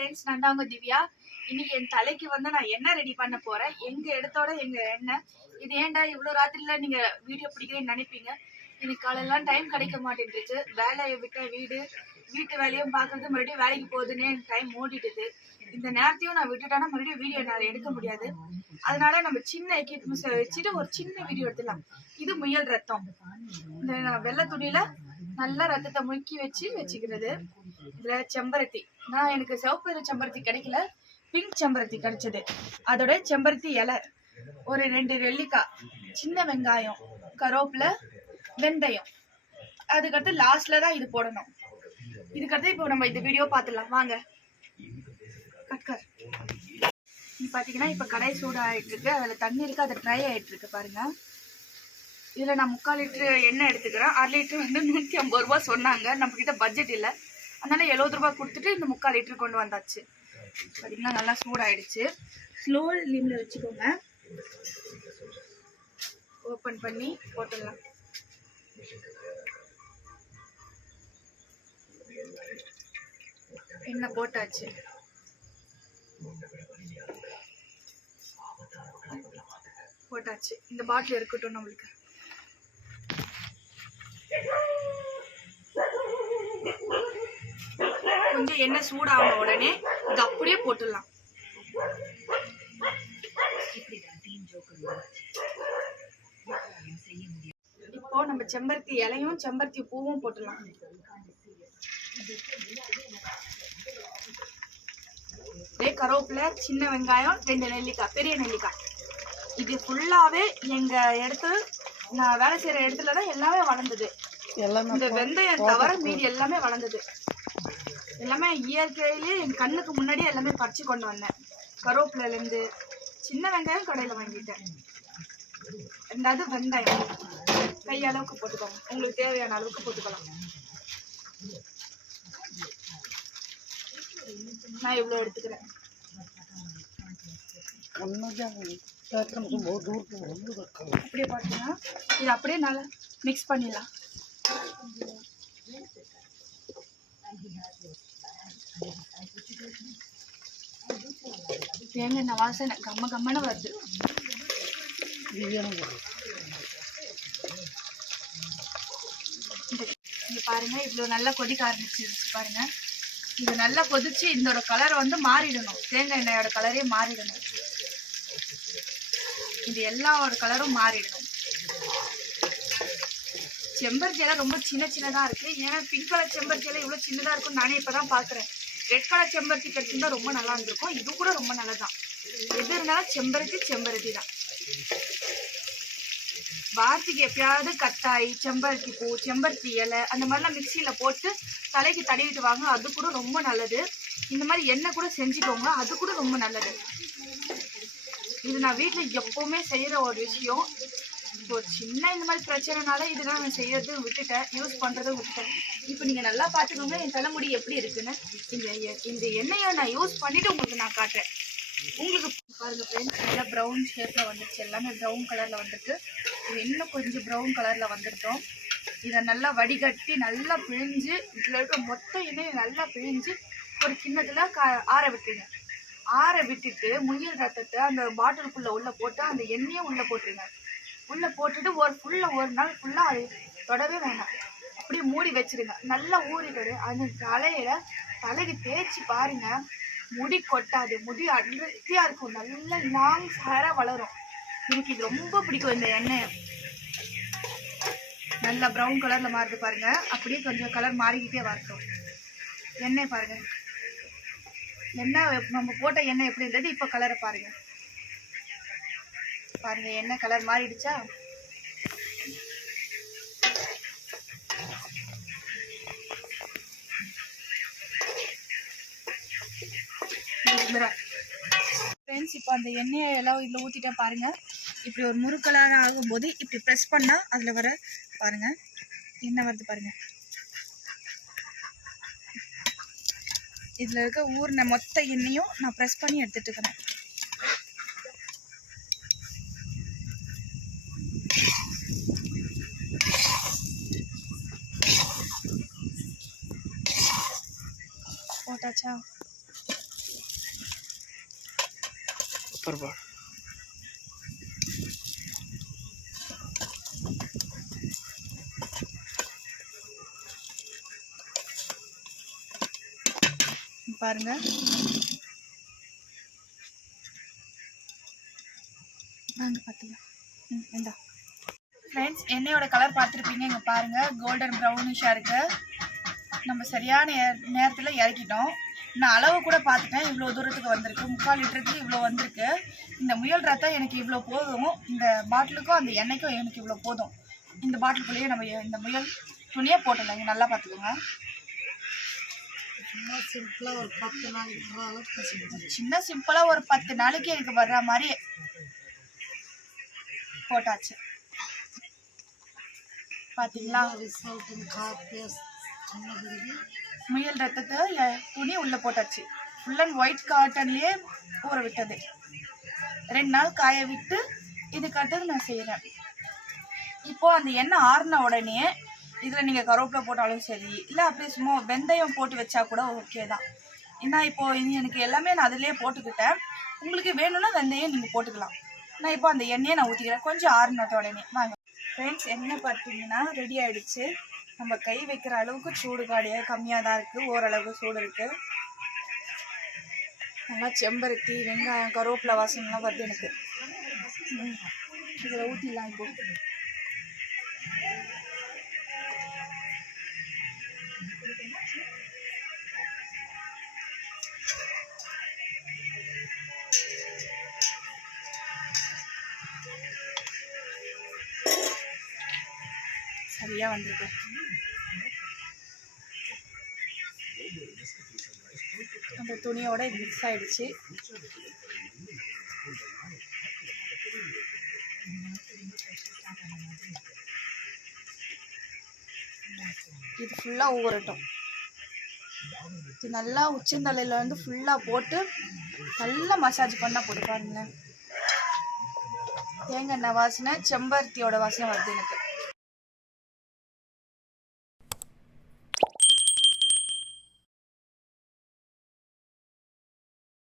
Friends நான் தான் உங்க திவ்யா. இன்னைக்கு என் தலைக்கு வந்து நான் என்ன ரெடி பண்ண போறேன்? எங்க இடத்தோட எங்க எண்ணெய் இது ஏன்டா இவ்வளோ ராத்திரில நீங்க வீடியோ பிடிக்கிறேன்னு நினைப்பீங்க? இன்னைக்கு காலையெல்லாம் டைம் கிடைக்க மாட்டேன்ருச்சு வேலையை விட்ட வீடு வீட்டு வேலையும் பார்க்கறது மறுபடியும் வேலைக்கு போகுதுன்னு டைம் ஓடிட்டுது. இந்த நேரத்தையும் நான் விட்டுட்டேன்னா மறுபடியும் வீடியோ என்னால் எடுக்க முடியாது. அதனால நம்ம சின்ன எக்யூப்மெண்ட்ஸ் வச்சுட்டு ஒரு சின்ன வீடியோ எடுத்துடலாம். இது முயல் ரத்தம். இந்த வெள்ளை துணியில நல்லா ரத்தத்தை முக்கி வச்சு வச்சுக்கிறது. இதுல செம்பருத்தி. நான் எனக்கு சிவப்பு செம்பருத்தி கிடைக்கல. பிங்க் செம்பருத்தி கிடைச்சது. அதோட செம்பருத்தி இலை. ஒரு ரெண்டு வெள்ளிக்காய் சின்ன வெங்காயம் கருவேப்பில வெந்தயம். அதுக்கடுத்து லாஸ்ட்ல தான் இது போடணும். இதுக்கடுத்து இப்போ நம்ம இந்த வீடியோ பார்த்துடலாம். வாங்க. கட்கர் பார்த்தீங்கன்னா இப்போ கடை சூடாகிட்டு இருக்கு. அதில் தண்ணி இருக்கு. அது ட்ரை ஆகிட்டு இருக்கு. பாருங்கள் இதில் நான் முக்கால் லிட்டரு எண்ணெய் எடுத்துக்கிறேன். அரை லிட்டர் வந்து நூற்றி ஐம்பது ரூபா சொன்னாங்க. நம்மக்கிட்ட பட்ஜெட் இல்லை. அதனால் எழுபது ரூபா கொடுத்துட்டு இந்த முக்கால் லிட்டர் கொண்டு வந்தாச்சு. பார்த்தீங்கன்னா நல்லா சூடாயிடுச்சு. ஸ்லோ லீமில் வச்சுக்கோங்க. ஓப்பன் பண்ணி போட்டுடலாம். எண்ணெய் போட்டாச்சு. போட்டாச்சு. இந்த பாட்டில் இருக்கட்டும் நம்மளுக்கு. கொஞ்சம் எண்ணெய் சூடான உடனே இது அப்படியே போட்டுடலாம். இப்போ நம்ம செம்பருத்தி இலையும் செம்பருத்தி பூவும் போட்டுடலாம். கருவேப்பிலை சின்ன வெங்காயம் ரெண்டு நெல்லிக்காய் பெரிய நெல்லிக்காய். இது ஃபுல்லாவே எங்க இடத்துல நான் வேலை செய்யற இடத்துல தான் எல்லாமே வளர்ந்தது. இந்த வெந்தயம் தவிர மீதி எல்லாமே வளர்ந்தது. எல்லாமே இயற்கையிலேயே என் கண்ணுக்கு முன்னாடியே எல்லாமே பறித்து கொண்டு வந்தேன். கருவேப்பிலேருந்து சின்ன வெங்காயம் கடையில் வாங்கிட்டேன். ரெண்டாவது வெங்காயம். கை அளவுக்கு போட்டுக்கோங்க. உங்களுக்கு தேவையான அளவுக்கு போட்டுக்கலாம். நான் இவ்வளோ எடுத்துக்கிறேன். அப்படியே பார்த்தீங்கன்னா இது அப்படியே நல்லா மிக்ஸ் பண்ணிடலாம். தேங்காய் எண்ணெய் வாசனை கம்ம கம்மன வருது பாருங்க இவ்வளோ நல்லா கொதிக்க ஆரம்பிச்சிருச்சு பாருங்க. இது நல்லா கொதிச்சு இதோட கலர் வந்து மாறிடணும். தேங்காய் எண்ணெயோட கலரே மாறிடணும். இது எல்லா ஒரு கலரும் மாறிடணும். செம்பருத்தி எல்லாம் ரொம்ப சின்ன சின்னதா இருக்கு. ஏன்னா பிங்க் கலர் செம்பருத்தி எல்லாம் இவ்வளவு சின்னதா இருக்கும் நானே இப்பதான் பாக்குறேன். ரெட் கலர் செம்பருத்தி கிடைச்சிருந்தா ரொம்ப நல்லா இருந்திருக்கும். இது கூட ரொம்ப நல்லதான் எது இருந்தாலும் செம்பருத்தி செம்பருத்தி தான் வாரத்துக்கு எப்பயாவது கத்தாய் செம்பருத்தி பூ செம்பருத்தி இலை அந்த மாதிரிலாம் மிக்சியில் போட்டு தலைக்கு தடவிட்டு வாங்க அது கூட ரொம்ப நல்லது. இந்த மாதிரி எண்ணெய் கூட செஞ்சுக்கோங்க அது கூட ரொம்ப நல்லது. இது நான் வீட்டில் எப்போவுமே செய்கிற ஒரு விஷயம். இப்போ ஒரு சின்ன இந்த மாதிரி பிரச்சனைனால இதெல்லாம் நான் செய்யறது விட்டுட்டேன். யூஸ் பண்ணுறதும் விட்டுட்டேன். இப்போ நீங்கள் நல்லா பார்த்துக்கோங்க. என் தலைமுடி எப்படி இருக்குன்னு. இந்த எ- இந்த எண்ணெயை நான் யூஸ் பண்ணிவிட்டு உங்களுக்கு நான் காட்டுறேன். உங்களுக்கு பாருங்க ஃப்ரெண்ட்ஸ் நல்லா ப்ரௌன் ஷேப்பில் வந்துருச்சு. எல்லாமே ப்ரௌன் கலரில் வந்துருக்கு. இது இன்னும் கொஞ்சம் ப்ரௌன் கலரில் வந்துருக்கோம். இதை நல்லா வடிகட்டி நல்லா பிழிஞ்சு இதில் இருக்க மொத்த எண்ணெயை நல்லா பிழிஞ்சு ஒரு கிண்ணத்தில் கா ஆற விட்டுருங்க. ஆற விட்டுட்டு முயல் ரத்தத்தை அந்த பாட்டிலுக்குள்ளே உள்ளே போட்டு அந்த எண்ணெயை உள்ளே போட்டுருங்க. உள்ளே போட்டுட்டு ஒரு ஃபுல்லாக ஒரு நாள் ஃபுல்லாக அது தொடவே வேண்டாம் அப்படியே மூடி வச்சுருங்க. நல்லா ஊறிட்டு அந்த தலையில் தலைக்கு தேய்ச்சி பாருங்கள் முடி கொட்டாது. முடி அடர்த்தியாக இருக்கும். நல்ல லாங் ஹேரா வளரும். எனக்கு இது ரொம்ப பிடிக்கும் இந்த எண்ணெய். நல்லா ப்ரௌன் கலரில் மாறுது பாருங்கள் அப்படியே கொஞ்சம் கலர் மாறிக்கிட்டே வரட்டும். எண்ணெய் பாருங்கள் எண்ணெய் நம்ம போட்ட எண்ணெய் எப்படி இருந்தது? இப்போ கலரை பாருங்கள் பாருங்க என்ன கலர் மாறிடுச்சா? ஃப்ரெண்ட்ஸ் இப்போ அந்த எண்ணெயை எல்லாம் இதில் ஊற்றிட்டா பாருங்க. இப்படி ஒரு முறுக்கலாக ஆகும்போது இப்படி ப்ரெஸ் பண்ணால் அதில் வர பாருங்க எண்ணெய் வருது பாருங்க. இதில் இருக்க ஊறின மொத்த எண்ணெயும் நான் ப்ரெஸ் பண்ணி எடுத்துகிட்டு இருக்கிறேன் போட்டாச்சா? சூப்பர்ப்பா பாருங்க. வாங்க பார்த்துக்கலாம் ம் இந்தா. ஃப்ரெண்ட்ஸ் எண்ணெயோட கலர் பார்த்துருப்பீங்க இங்கே பாருங்க. கோல்டன் ப்ரௌனிஷாக இருக்கு. நம்ம சரியான நேரத்தில் இறக்கிட்டோம். நான் அளவு கூட பார்த்துட்டேன். இவ்வளோ தூரத்துக்கு வந்திருக்கு. முக்கால் லிட்டருக்கு இவ்வளோ வந்திருக்கு. இந்த முயல் ரத்தம் எனக்கு இவ்வளோ போதும். இந்த பாட்டிலுக்கும் அந்த எண்ணெய்க்கும் எனக்கு இவ்வளோ போதும். இந்த பாட்டிலுக்குள்ளேயே நம்ம இந்த முயல் துணியை போட்டுடலாம். இங்க நல்லா பார்த்துக்கோங்க. சின்ன சிம்பிளாக ஒரு பத்து நாளைக்கு எனக்கு வர்ற மாதிரி போட்டாச்சு. ரிசல்ட் பிறகு முயல் ரத்தத்தை துணி உள்ளே போட்டாச்சு. ஃபுல் அண்ட் ஒயிட் காட்டன்லேயே ஊற விட்டது. ரெண்டு நாள் காய விட்டு இதுக்காட்டது நான் செய்கிறேன் இப்போது அந்த எண்ணெய் ஆறின உடனே இதில் நீங்கள் கருவேப்பிலை போட்டாலும் சரி இல்லை அப்படியே சும்மா வெந்தயம் போட்டு வச்சா கூட ஓகே தான். ஏன்னா இப்போது இனி எனக்கு எல்லாமே நான் அதிலே போட்டுக்கிட்டேன். உங்களுக்கு வேணும்னா வெந்தயம் நீங்கள் போட்டுக்கலாம். நான் இப்போ அந்த எண்ணெயை நான் ஊற்றிக்கிறேன் கொஞ்சம் ஆறுனத்த உடனே. வாங்க. ஃப்ரெண்ட்ஸ் எண்ணெய் பார்த்தீங்கன்னா ரெடி ஆகிடுச்சு நம்ம கை வைக்கிற அளவுக்கு சூடு காடியாக கம்மியாக தான் இருக்குது ஓரளவுக்கு சூடு இருக்குது நல்லா செம்பருத்தி வெங்காயம் கருவேப்பிலை வாசனைலாம் வருது எனக்கு. இதில் ஊற்றிடலாம் இப்போ. ஃப்ரீயாக வந்திருக்கு. அந்த துணியோட இது மிக்ஸ் ஆயிடுச்சு. இது ஃபுல்லாக ஊறட்டும். இது நல்லா உச்சந்தலையில் வந்து ஃபுல்லாக போட்டு நல்லா மசாஜ் பண்ணால் போட்டு பாருங்களேன். தேங்காய் எண்ணெய் வாசனை செம்பருத்தியோட வாசனை வருது எனக்கு.